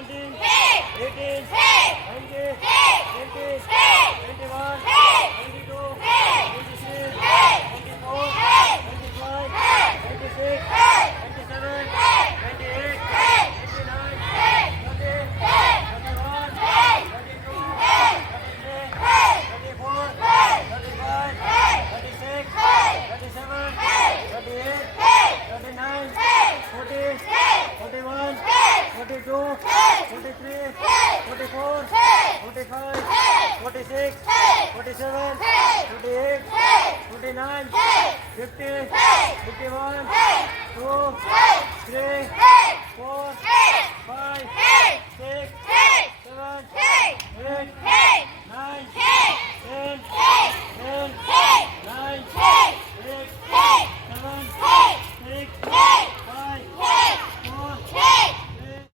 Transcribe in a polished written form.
17, 18, 19, 20, 21, 22, 23, 24, 25, 26, 27, 28, 29, 30, 31, 32, 33, 34, 35, 36, 37, 38, 39, 40, 41, 42, 43, 44, 45, 46, 47, 48, 49, 50, 51, 2, 3, 4,